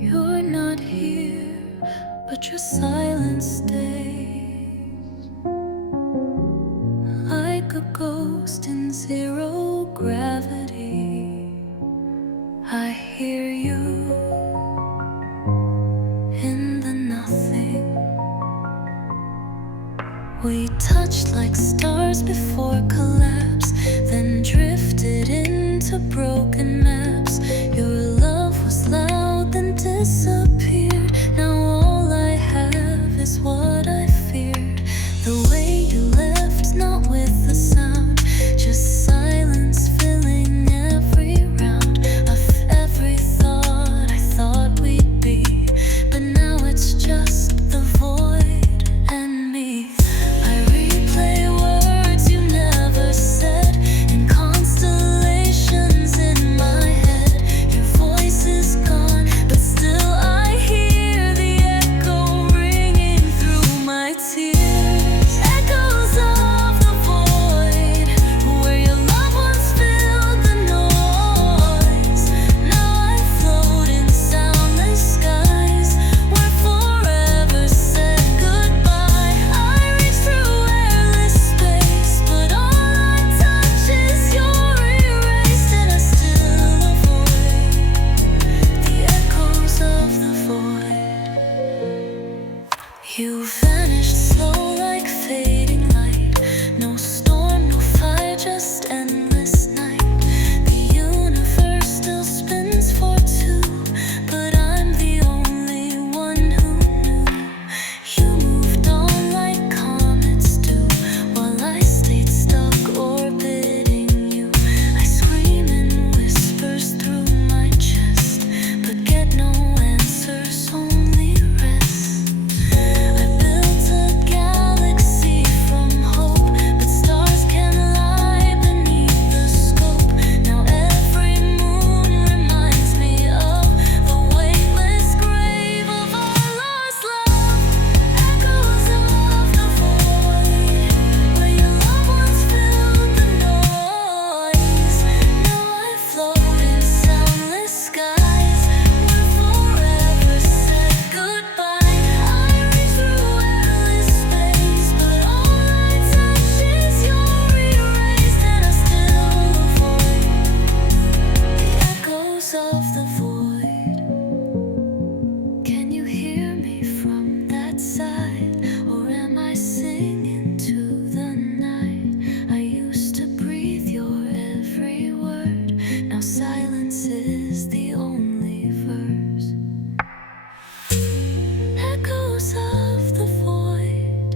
You're not here, but your silence stays like a ghost in zero gravity. I hear you in the nothing. We touched like stars before collapse, then drifted into broken maps. Your love was loud, then disappeared. Now all I have is what I feared. The way you left, not with a sound, just silence filling every round of every thought I thought we'd be. But now it's just the void and me. I replay words you never said in constellations in my head. Your voice is gone, but still I hear the echo ringing through my tears. Echoes of the void, where your love once filled the noise. Now I float in soundless skies, where forever said goodbye. I reach through airless space, but all I touch is your erased, and I still avoid the echoes of the void. You vanished slow like fading light. No storm, no fire, just endless night. The universe still spins for two, but I'm the only one who knew. You moved on like comets do, while I stayed stuck orbiting you. I scream in whispers through my chest, but get no answers, only rest. I built a galaxy from hope, but stars can lie beneath the scope. Now every moon reminds me of the weightless grave of our lost love. Echoes of the void, where your love once filled the noise. Now I float in soundless skies, where forever said goodbye. I reach through airless space, but all I touch is your erased, and I still avoid the echoes of the void. Can you hear me from that side, or am I singing to the night? I used to breathe your every word, now silence is the only verse. Echoes of the void,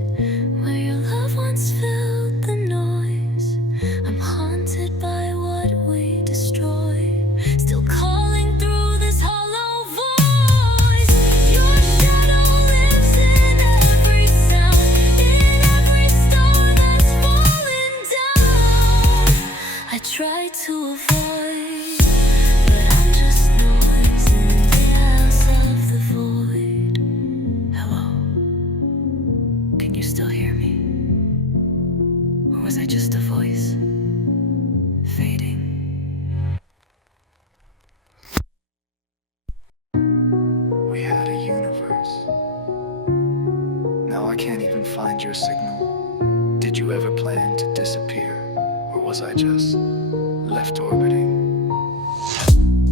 where your love once filled the noise. I'm haunted by what we destroyed, still calling through this hollow voice. Your shadow lives in every sound, in every star that's falling down. I try to avoid, but I'm just noise in the house of the void. Hello? Can you still hear me? Or was I just a voice? Fading. We had a universe. Now I can't even find your signal. Did you ever plan to disappear? Or was I just left orbiting?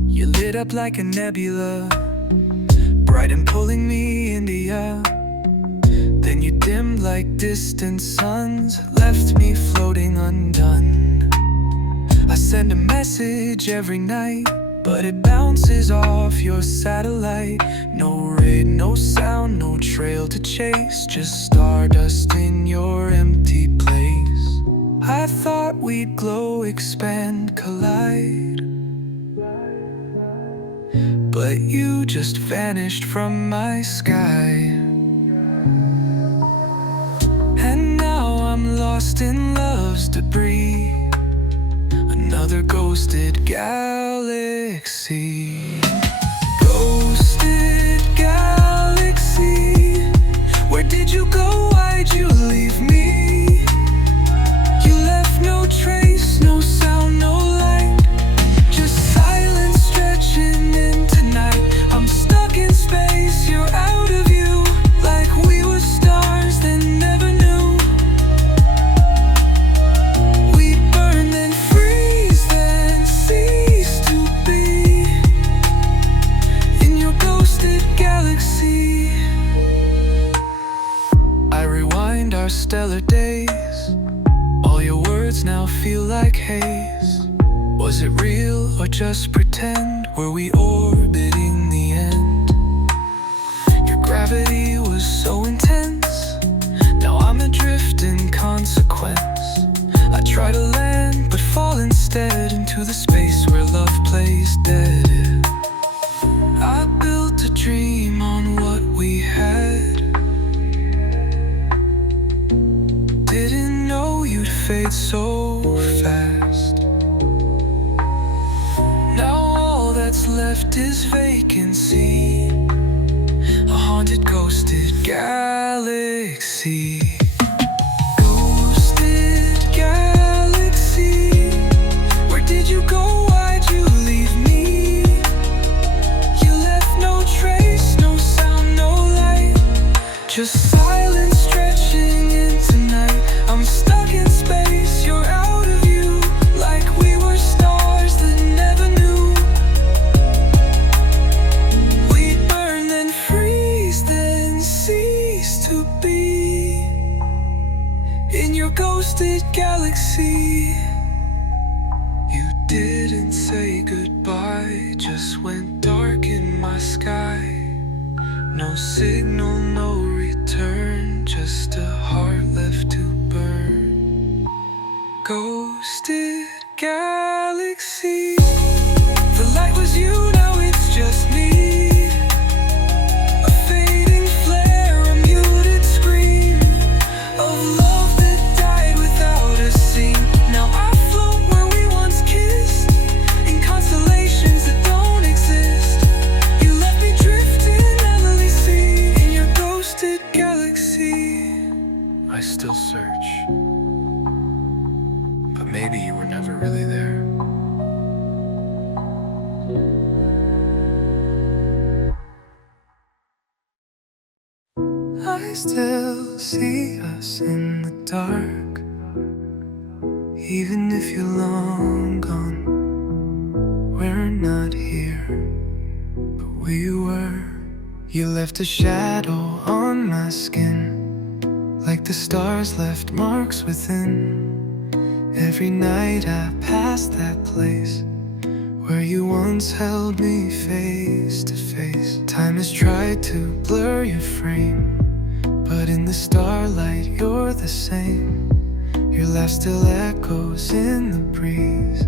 You lit up like a nebula, bright and pulling me into ya. Then you dimmed like distant suns, left me floating undone. I send a message every night, but it bounces off your satellite. No red, no sound, no trail to chase, just stardust in your empty place. I thought we'd glow, expand, collide, but you just vanished from my sky. And now I'm lost in love's debris, another ghosted galaxy. Ghosted galaxy, where did you go? Why'd you leave me? You left no trace, no sound, no light, just silence stretching into night. just pretend? Were we orbiting the end? Your gravity was so intense. Now I'm adrift in consequence. I try to land, but fall instead into the space where love plays dead. I built a dream on what we had. Didn't know you'd fade so fast. Now all that's left is vacancy, a haunted, ghosted galaxy. Ghosted galaxy, where did you go? Why'd you leave me? You left no trace, no sound, no light, just silence stretching into night. I'm stuck in space, you're out of view, like we were stars that never knew. We'd burn, then freeze, then cease to be in your ghosted galaxy. You didn't say goodbye, just went dark in my sky. No signal, no return, just a heart left to burn. Ghosted galaxy. The light was you, now it's just me. A fading flare, a muted scream of love that died without a scene. Now I float where we once kissed, in constellations that don't exist. You left me drifting endlessly in your ghosted galaxy. I still search, but maybe you were never really there. I still see us in the dark, even if you're long gone. We're not here, but we were. You left a shadow on my skin, like the stars left marks within. Every night I pass that place where you once held me face to face. Time has tried to blur your frame, but in the starlight you're the same. Your laugh still echoes in the breeze,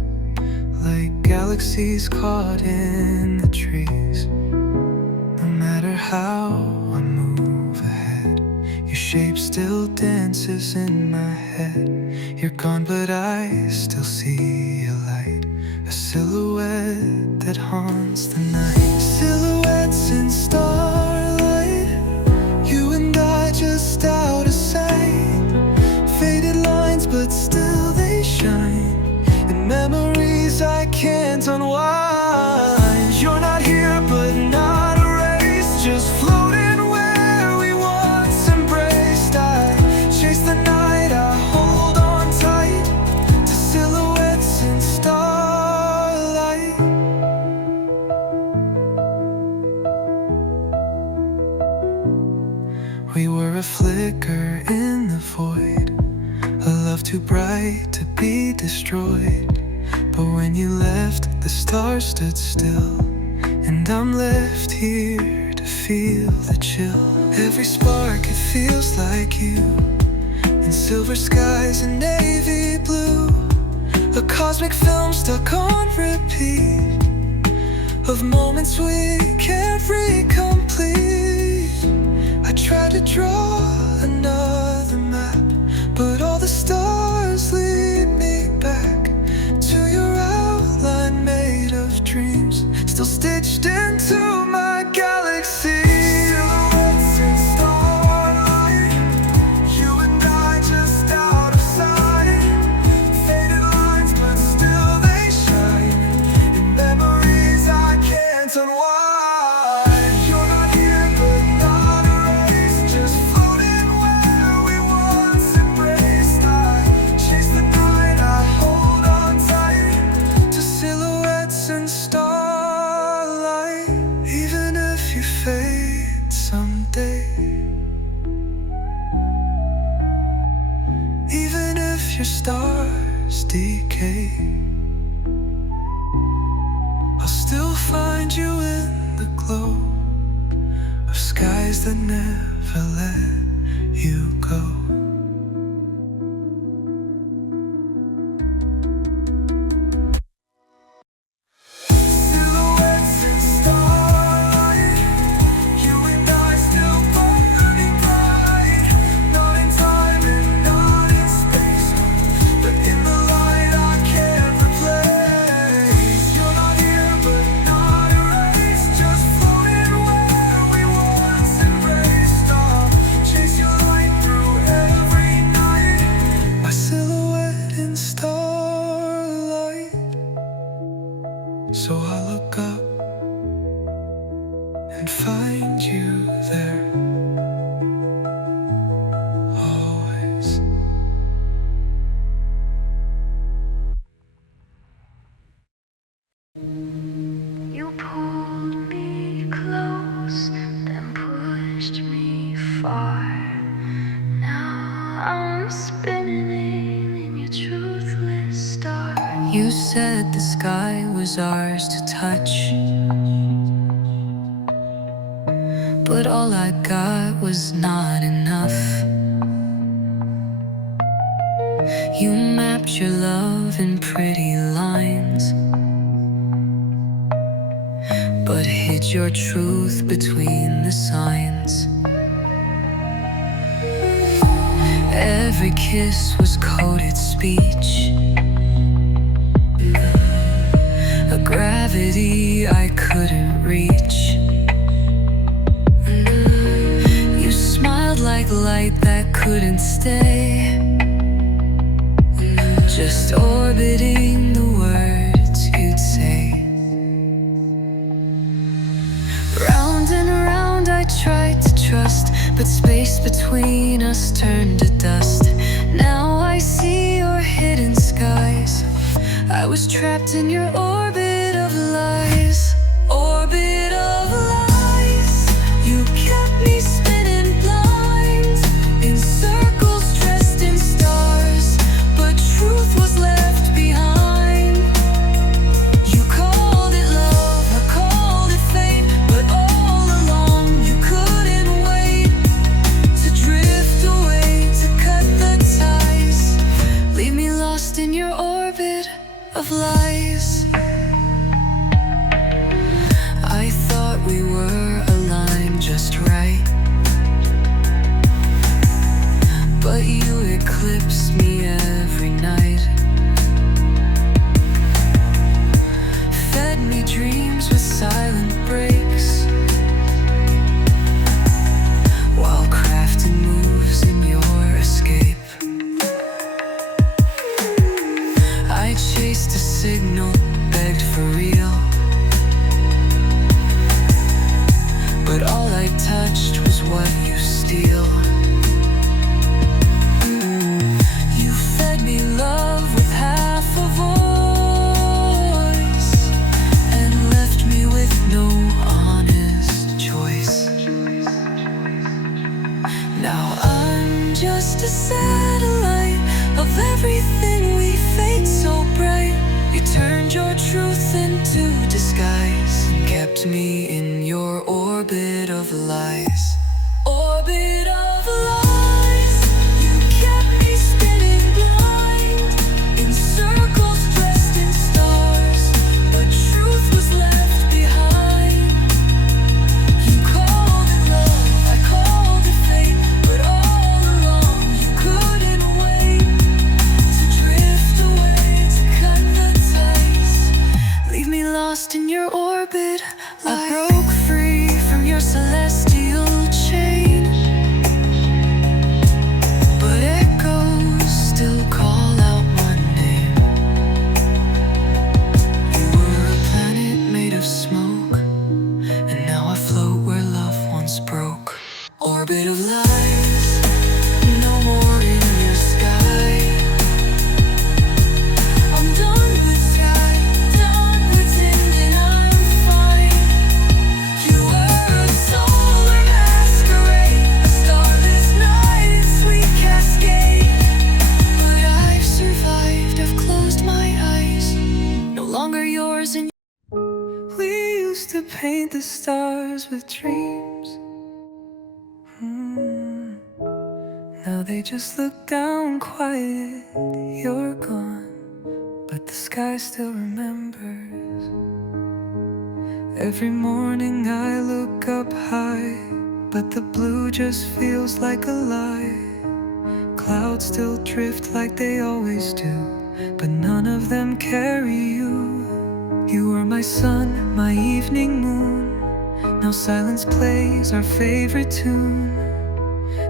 like galaxies caught in the trees. No matter how I move ahead, your shape still dances in my head. You're gone, but I still see a light, a silhouette that haunts the night. Silhouettes in starlight, you and I just out of sight. Faded lines, but still they shine, and memories I can't unwind. You're not here, but not erased, just floating where we once embraced. I chase the night, I hold on tight to silhouettes in starlight. We were a flicker in the void, a love too bright to be destroyed. But when you left, the stars stood still, and I'm left here to feel the chill. Every spark, it feels like you, in silver skies and navy blue. A cosmic film stuck on repeat, of moments we can't recomplete. I try to draw another map, but all the stars lead me back to your outline made of dreams, still stitched into my galaxy. Silhouettes in starlight, you and I just out of sight. Faded lines, but still they shine, in memories I can't unwind. You're not here, but not erased, just floating where we once embraced. I chase the night, I hold on tight to silhouettes in starlight. Even if find you in the glow of skies that never let you go. Silhouettes in starlight, you and I still burning bright. Not in time and not in space, but in the light I can't replace. You're not here but not erased, just floating where we once embraced. I'll chase your light through every night, my silhouette in starlight. So I'll look up and find you there, always. You pulled me close, then pushed me far. Now I'm spinning in your truthless star. You said the sky was ours to touch, but all I got was not enough. You mapped your love in pretty lines, but hid your truth between the signs. Every kiss was coded speech, a gravity I couldn't reach. You smiled like light that couldn't stay, just orbiting the words you'd say. Round and around I tried to trust, but space between us turned to dust. Now I see your hidden skies. I was trapped in your orbit of lies. Orbit of lies. You kept me spinning blind, in circles dressed in stars, but truth was left behind. You called it love, I called it fate, but all along you couldn't wait to drift away, to cut the ties, leave me lost in your orbit of lies. I thought we were aligned just right, but you eclipsed me every night. Fed me dreams with silent breaks, while crafting moves in your escape. I chased a signal, begged for real, but all I touched was what you steal. You fed me love with half a voice, and left me with no honest choice. Now I'm just a satellite of everything we fade so bright. You turned your truth into disguise, kept me in your orbit of lies. Orbit of lies. You kept me spinning blind, in circles dressed in stars, but truth was left behind. You called it love, I called it fate, but all along you couldn't wait to drift away, to cut the ties, leave me lost in your orbit. I broke free from your celestial chain, but echoes still call out my name. You were a planet made of smoke, and now I float where love once broke. Orbit of lies, no more in your sky. I'm done with sky, done pretending I'm fine. You were a solar masquerade, a starless night, sweet cascade. But I've survived, I've closed my eyes, no longer yours and we used to paint the stars with dreams. Now they just look down quiet, you're gone, but the sky still remembers. Every morning I look up high, but the blue just feels like a lie. Clouds still drift like they always do, but none of them carry you. You were my sun, my evening moon. Now silence plays our favorite tune.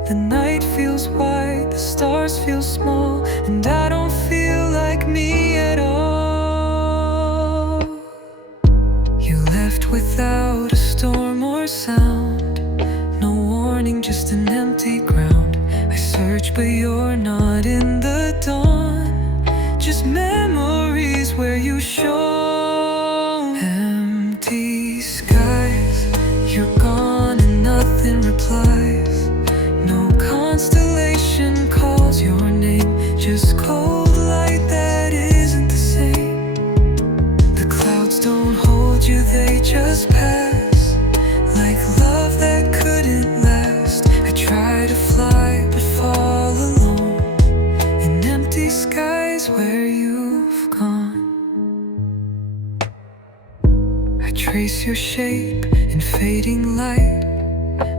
The night feels wide, the stars feel small, and I don't feel like me at all. You left without a storm or sound, no warning, just an empty ground. I search but you're not in the dawn, just memories where you shone. Empty skies, you're gone and nothing replies. No constellation calls your name, just cold light that isn't the same. The clouds don't hold you, they just pass, like love that couldn't last. I try to fly but fall alone in empty skies where you've gone. I trace your shape in fading light,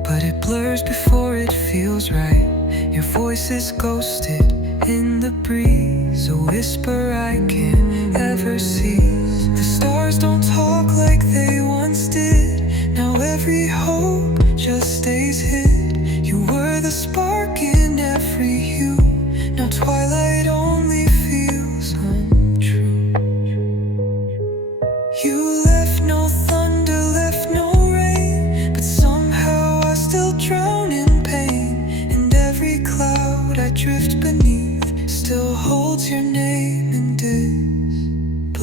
but it blurs before it feels right. Your voice is ghosted in the breeze, a whisper I can't ever cease. The stars don't talk like they once did, now every hope just stays hid. You were the spark in every hue, now twilight only feels untrue. You left no thunder, left no rain, but somehow I still drown in pain. And every cloud I drift beneath still holds your name in disbelief.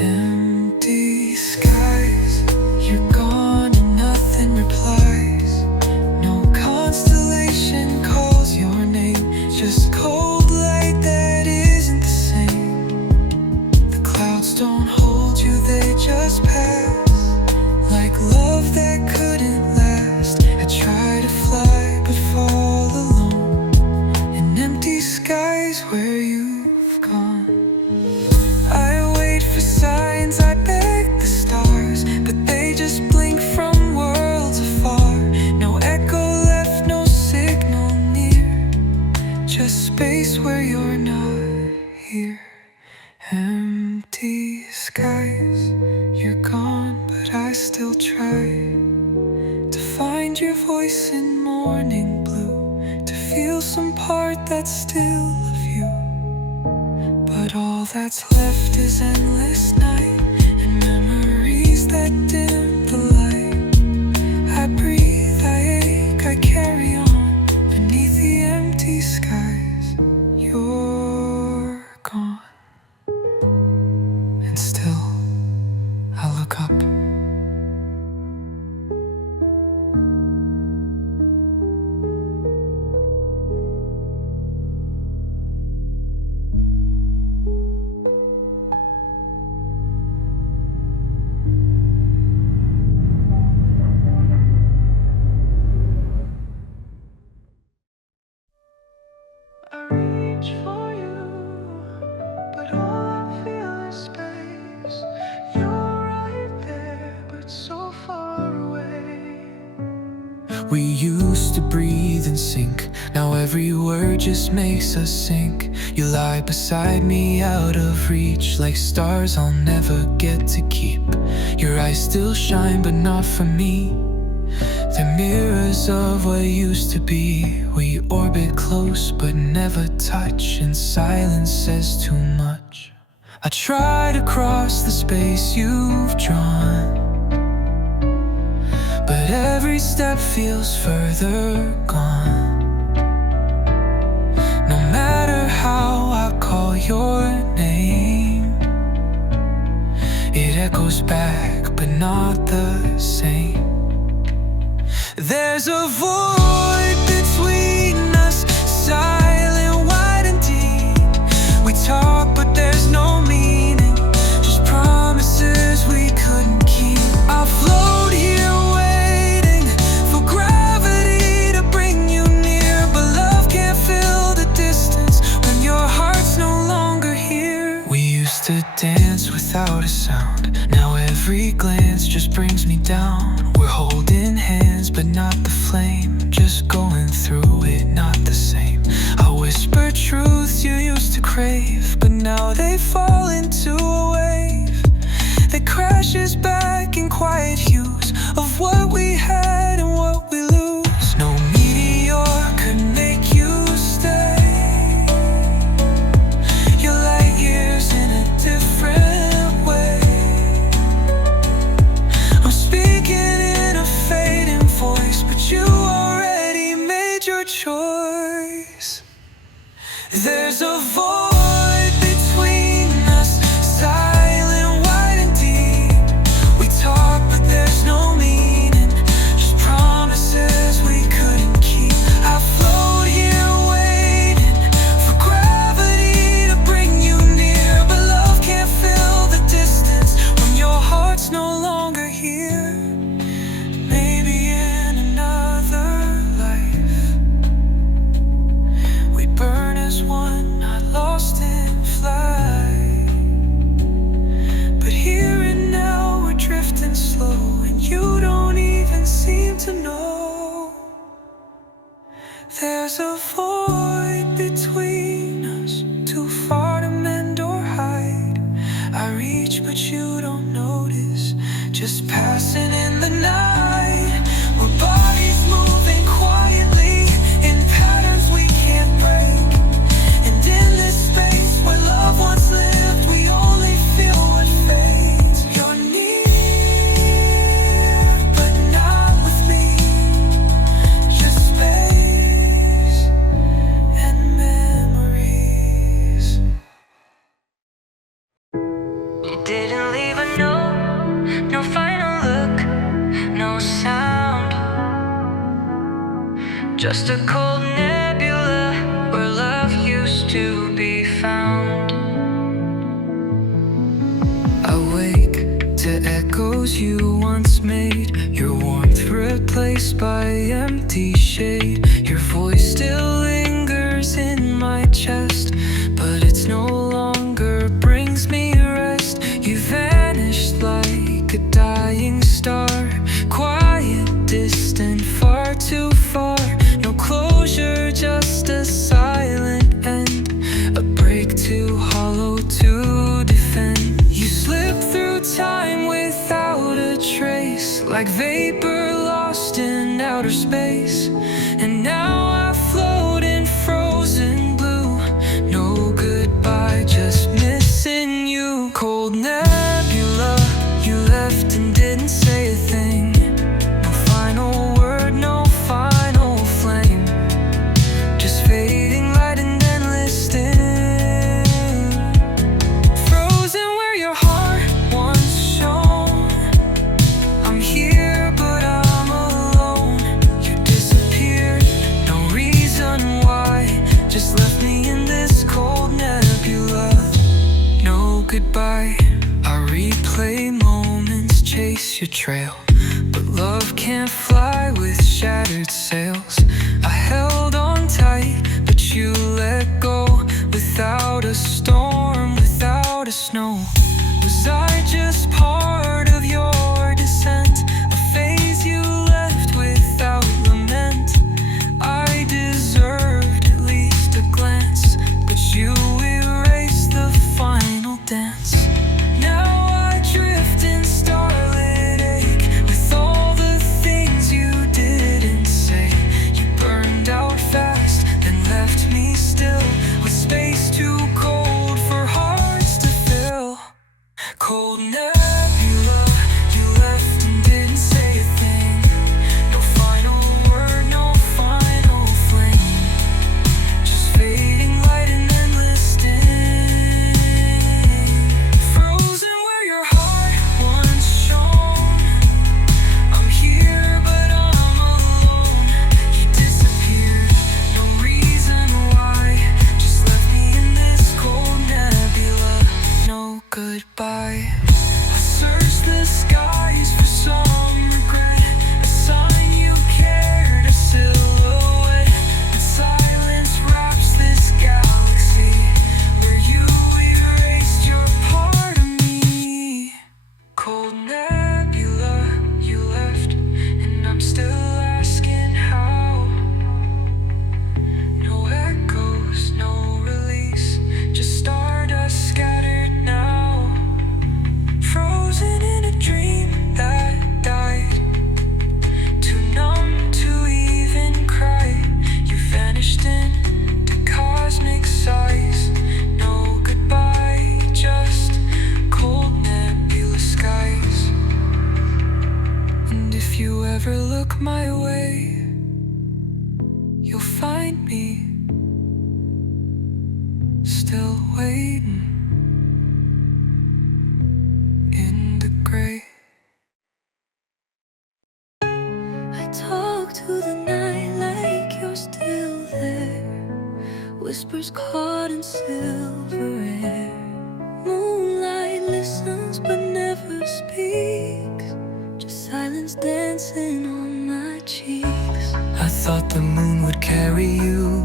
Empty skies, you're gone and nothing replies. No constellation calls your name, just cold light that isn't the same. The clouds don't hold you, they just pass, like love that couldn't last. I try to fly but fall alone in empty skies where you've gone. I wait for signs, I beg the stars, but they just blink from worlds afar. No echo left, no signal near, just space where you're not here. Empty skies, you're gone, but I still try to find your voice in morning blue, to feel some part that's still of you. But all that's left is endless night and memories that dim the light. I breathe, I ache, I carry on beneath the empty skies. You're gone, and still I look up. I reach for you, but all I feel is space. You're right there, but so far away. We used to breathe and sink, now every word just makes us sink. You lie beside me out of reach, like stars I'll never get to keep. Your eyes still shine, but not for me. They're mirrors of what used to be. We orbit close but never touch, and silence says too much. I try to cross the space you've drawn, but every step feels further gone. No matter how I call your name, it echoes back but not the same. There's a void between us, silent, wide and deep. We talk but there's no meaning, just promises we Every glance just brings me down. We're holding hands but not the flame, just going through it, not the same. I whisper truths you used to crave, but now they fall into a wave that crashes back in quiet hues of what we had and what we lose. No meteor could make you stay. You're light years in a different way. I'm speaking in a fading voice, but you already made your choice. There's a void between us, silent, wide and deep. We talk, but there's no meaning, just promises we couldn't keep. I float here waiting for gravity to bring you near, but love can't fill the distance when your heart's no longer here. Maybe in another life we burn as one, not lost in flight. But here and now we're drifting slow, and you don't even seem to know. There's a void between us, too far to mend or hide. I reach but you don't notice, just passing in the night. We're bodies moving quietly in patterns we can't break. And in this space where love once lived, we only feel what fades. You're near, but not with me. Just space and memories. You didn't leave a note, no final look, no sound. Just a cold nebula where love used to be found. I wake to echoes you once made, your warmth replaced by empty shade. Your voice still lingers in my chest, but it's no longer brings me rest. You vanished like a dying star, quiet, distant, far too far. No closure, just a silent end, a break too hollow to defend. You slip through time without a trace, like vapor lost in outer space. And now I float in frozen blue, no goodbye, just missing you. Cold nebula, you left and didn't say a thing. No final word, no final flame, just fading light and endless sting. Frozen where your heart once shone. I'm here but I'm alone. You disappeared, no reason why, just left me in this cold nebula. No goodbye. I replay moments, chase your trail, but love can't fly with shattered sails. I held on tight, but you let go. Without a storm, without a snow, was I just part of your descent? A phase you left without lament. I deserved at least a glance, but you erased the final dance. Now I drift in starlit ache with all the things you didn't say. cold nebula you left, and I'm still asking how. No echoes, no release, just stardust scattered now. Frozen in a dream that died, too numb to even cry. You vanished into cosmic size. No goodbye, just cold nebula skies. And if you ever look my way, you'll find me still waiting in the gray. I talk to the night like you're still there. Whispers caught in silver air. Moonlight listens but never speaks. Just silence dancing on my cheeks. I thought the moon would carry you,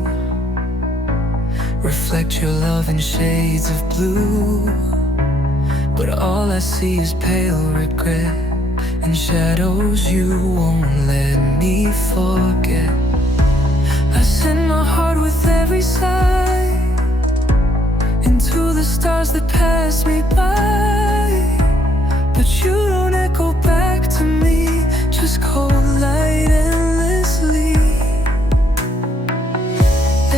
reflect your love in shades of blue. But all I see is pale regret and shadows you won't let me forget. I send my heart with every sigh into the stars that pass me by. But you don't echo back to me, just cold light endlessly.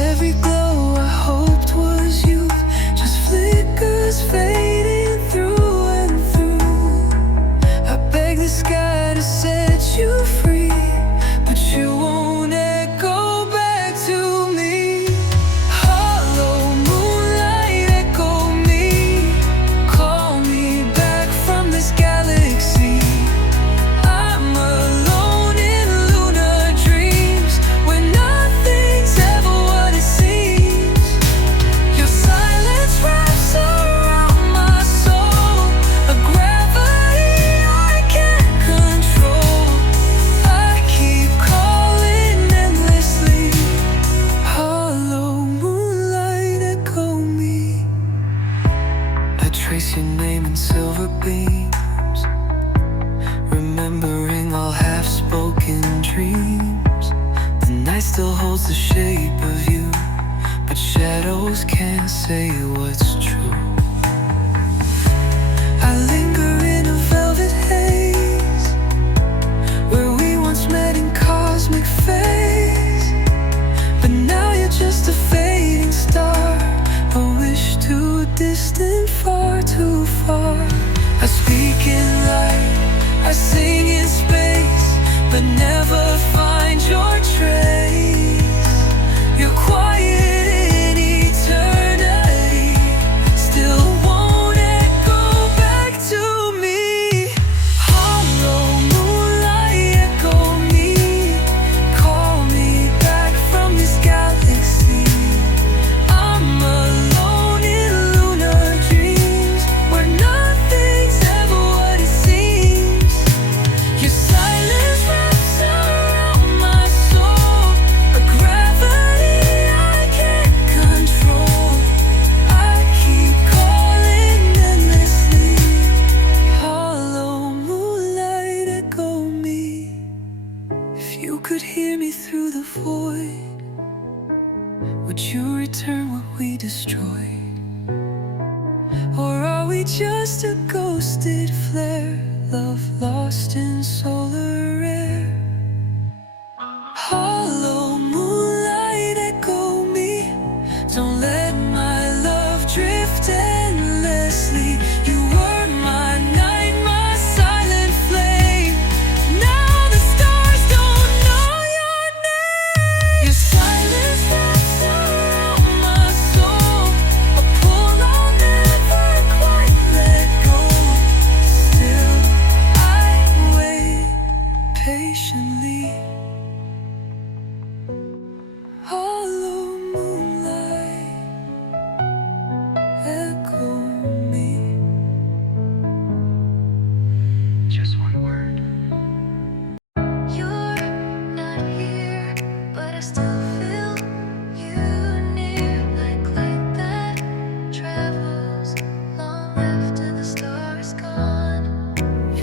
Every glow I hoped was youth just flickers fading through and through. I beg the sky to set you free, but you won't echo back to me. Hollow moonlight, echo me, call me back from this galaxy. I'm alone in lunar dreams where nothing's ever what it seems. Your silence wraps around my soul, a gravity I can't control. I keep calling endlessly. Hollow moonlight, echo me. I trace your name in silver beams, remembering all half-spoken dreams. The night still holds the shape of you, but shadows can't say what's true. I linger in a velvet haze where we once met in cosmic phase. But now you're just a fading star, a wish too distant, far too far. I speak in light, I sing in space, but never find your trace. You're quiet in eternity, still won't echo back to me. Hollow moonlight, echo me, call me back from this galaxy. I'm alone in lunar dreams where nothing's ever what it seems. Your silence wraps around my soul, a gravity I can't control. I keep calling endlessly. Hollow moonlight, echo me. If you could hear me through the void, would you return what we destroyed? Or are we just a ghosted flare, love lost in solar air? Hollow moonlight, echo me, don't let my love drift endlessly. You were my night, my silent flame. Now the stars don't know your name. Your silence wraps around my soul, a pull I'll never quite let go. Still I wait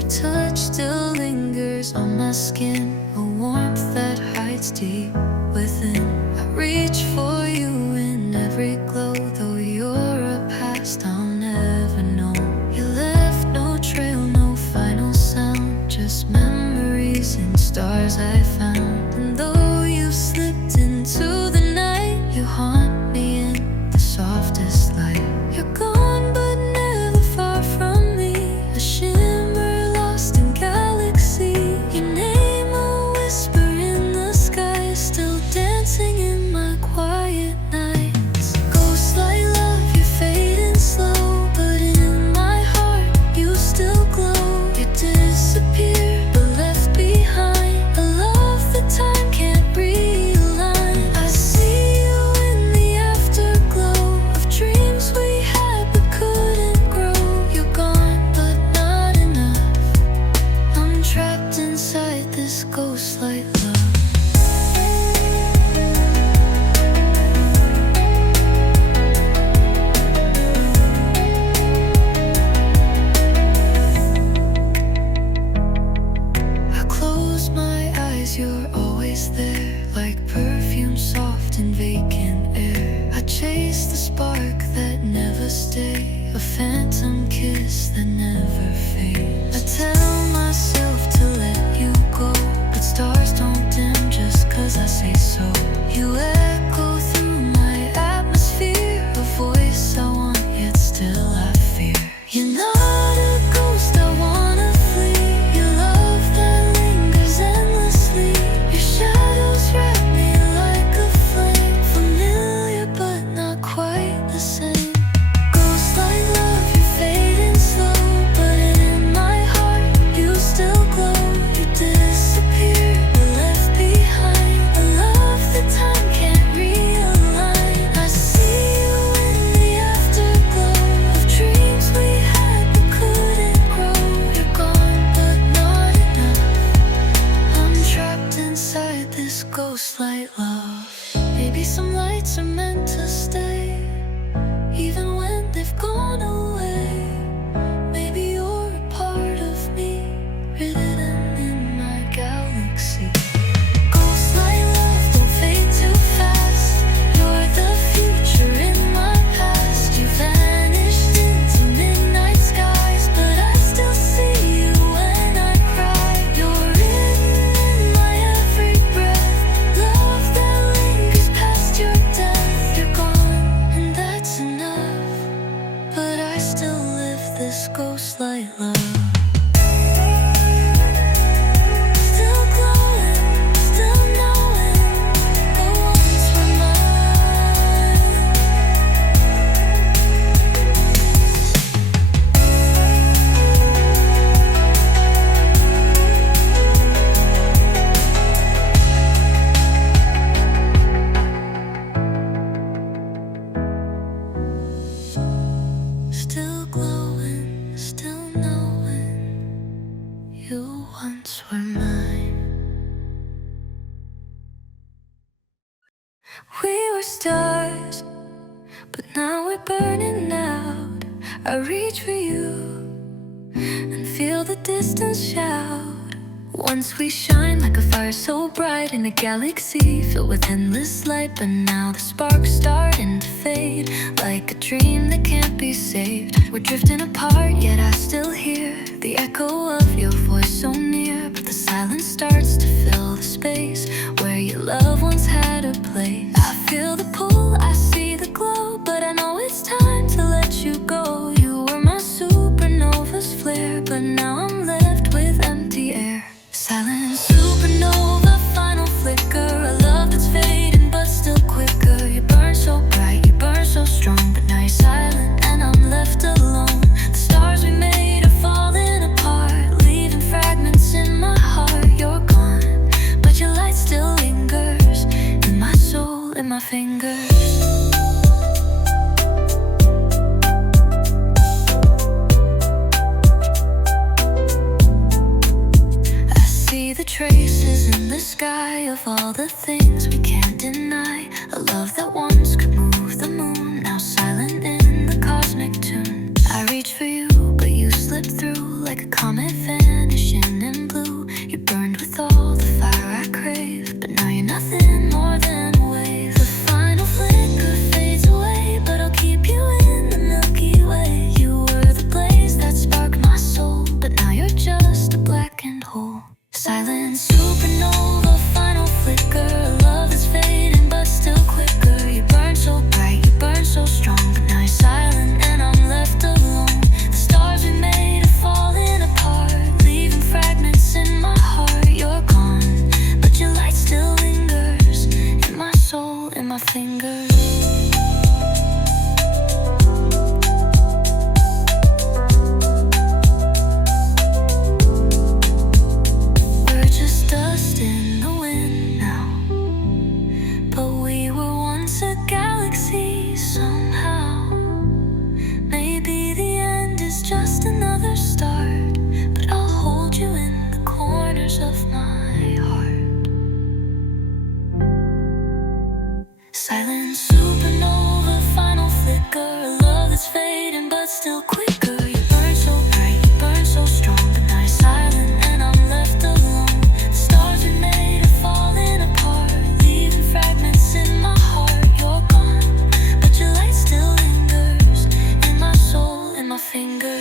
Your touch still lingers on my skin, a warmth that hides deep within. I reach for you in every glow, though you're a past I'll never know. You left no trail, no final sound, just memories and stars I found. And though you slipped into the night, you haunt me in the softest light. You're gone but never far from me, a shimmer lost in galaxy. Your name a whisper in the sky, still dancing in my quiet nights. Ghost like love, you're fading slow, but in my heart you still glow. You disappear but left behind a love that time can't realign. I see you in the afterglow of dreams we had but couldn't grow. You're gone but not enough, I'm trapped inside this ghost like love. I close my eyes, you're always there, like perfume soft in vacant air. I chase the spark that never stay, a phantom kiss that never fades. I tell myself to let you go, but stars don't dim just cause I say so. You echo through my atmosphere, a voice I want yet still I fear. You're not a ghost I wanna flee, your love that lingers endlessly. Your shadows wrap me like a flame, familiar but not quite the same. Ghost like love, you're fading slow, but in my heart you still glow. You disappear but left behind a love that time can't realign. I see you in the afterglow of dreams we had but couldn't grow. You're gone but not enough, I'm trapped inside this ghost like love. Maybe some lights are meant to stay, even when they've gone away. Maybe you're a part of me, written in my galaxy. Ghosts like love don't fade too fast, you're the future in my past. You vanished into midnight skies, but I still see you when I cry. You're written in my every breath, love that lingers past your death. You're gone and that's enough, but I still live this ghost like love. Still glowing, still knowing the ones were mine. Still glowing, still knowing you once were mine. We were stars, but now we're burning out. I reach for you and feel the distance shout. Once we shine like a fire so bright in a galaxy filled with endless light, but now the sparks starting to fade like a dream that can't be saved. We're drifting apart, yet I still hear the echo of your voice so near, but the silence starts to fill the space where your love once had a place. I feel the pull, I see the glow, but I know it's time to let you go. You were my supernova's flare, but now I'm left with empty air. Silent supernova, final flicker, a love that's fading but still quicker. You burn so bright, you burn so strong, but now you're silent and I'm left alone. The stars we made are falling apart, leaving fragments in my heart. You're gone, but your light still lingers in my soul, in my fingers. The traces in the sky of all the things we can't deny. A love that once could move the moon, now silent in the cosmic tune. I reach for you, but you slip through like a comet fan. my fingers.